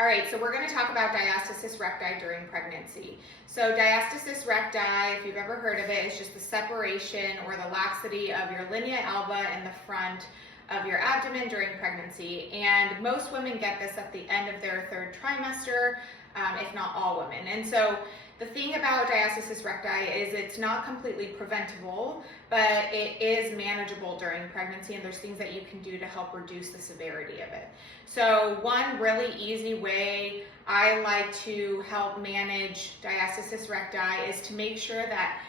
All right, so we're going to talk about diastasis recti during pregnancy. So diastasis recti, if you've ever heard of it, is just the separation or the laxity of your linea alba in the front of your abdomen during pregnancy. And most women get this at the end of their third trimester, if not all women. And so the thing about diastasis recti is it's not completely preventable, but it is manageable during pregnancy, and there's things that you can do to help reduce the severity of it. So one really easy way I like to help manage diastasis recti is to make sure that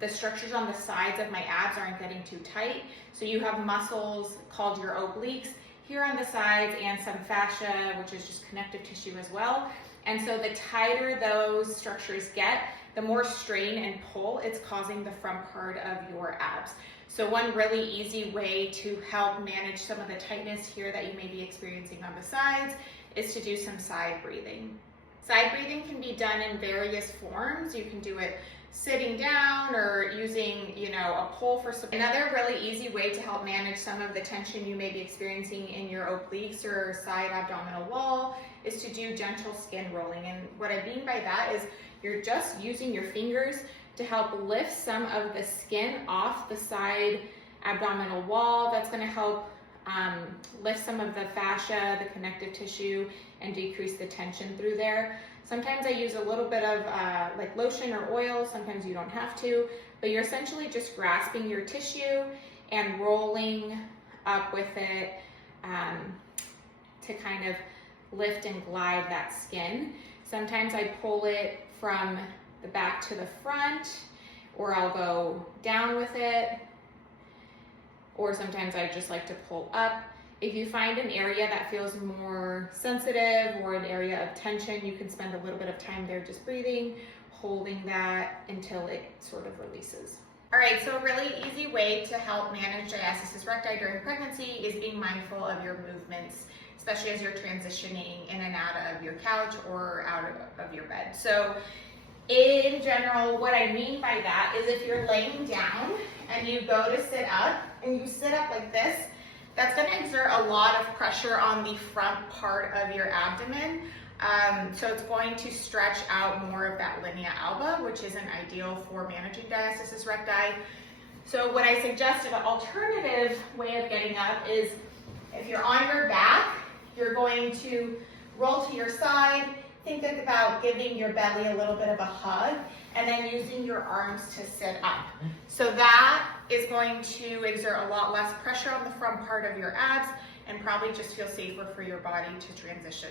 the structures on the sides of my abs aren't getting too tight. So you have muscles called your obliques here on the sides and some fascia, which is just connective tissue as well. And so the tighter those structures get, the more strain and pull it's causing the front part of your abs. So one really easy way to help manage some of the tightness here that you may be experiencing on the sides is to do some side breathing. Side breathing can be done in various forms. You can do it sitting down or using, a pole for support. Another really easy way to help manage some of the tension you may be experiencing in your obliques or side abdominal wall is to do gentle skin rolling. And what I mean by that is you're just using your fingers to help lift some of the skin off the side abdominal wall. That's going to help lift some of the fascia, the connective tissue, and decrease the tension through there. Sometimes I use a little bit of like lotion or oil, sometimes you don't have to, but you're essentially just grasping your tissue and rolling up with it to kind of lift and glide that skin. Sometimes I pull it from the back to the front, or I'll go down with it, or sometimes I just like to pull up. If you find an area that feels more sensitive or an area of tension, you can spend a little bit of time there just breathing, holding that until it sort of releases. All right, so a really easy way to help manage diastasis recti during pregnancy is being mindful of your movements, especially as you're transitioning in and out of your couch or out of your bed. So in general, what I mean by that is if you're laying down and you go to sit up and you sit up like this, that's going to exert a lot of pressure on the front part of your abdomen. So it's going to stretch out more of that linea alba, which isn't ideal for managing diastasis recti. So what I suggest an alternative way of getting up is if you're on your back, you're going to roll to your side, think about giving your belly a little bit of a hug, and then using your arms to sit up. So that is going to exert a lot less pressure on the front part of your abs and probably just feel safer for your body to transition.